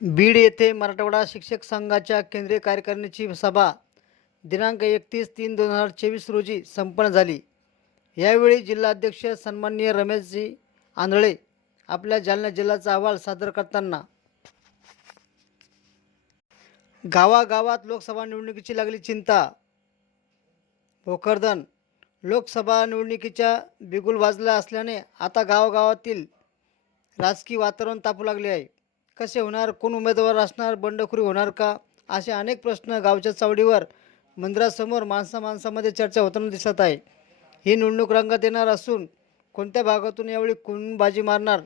बीड येथे मराठवाडा शिक्षक संघाच्या केंद्रीय कार्यकारिणीची सभा. दिनांक एकतीस तीन दोन हजार चोवीस रोजी संपन्न झाली. यावेळी जिल्हाध्यक्ष सन्माननीय रमेशजी आंधळे आपल्या जालना जिल्ह्याचा अहवाल सादर करताना गावागावात लोकसभा निवडणुकीची लागली चिंता. भोकरदन लोकसभा निवडणुकीच्या बिगुल वाजला असल्याने आता गावागावातील राजकीय वातावरण तापू लागले आहे. कसे होणार कोण उमेदवार असणार बंडखोरी होणार का? असे अनेक प्रश्न गावच्या चावडीवर मंदिरासमोर माणसा माणसामध्ये चर्चा होताना दिसत आहे. ही निवडणूक रंगात येणार असून कोणत्या भागातून यावेळी कोण बाजी मारणार?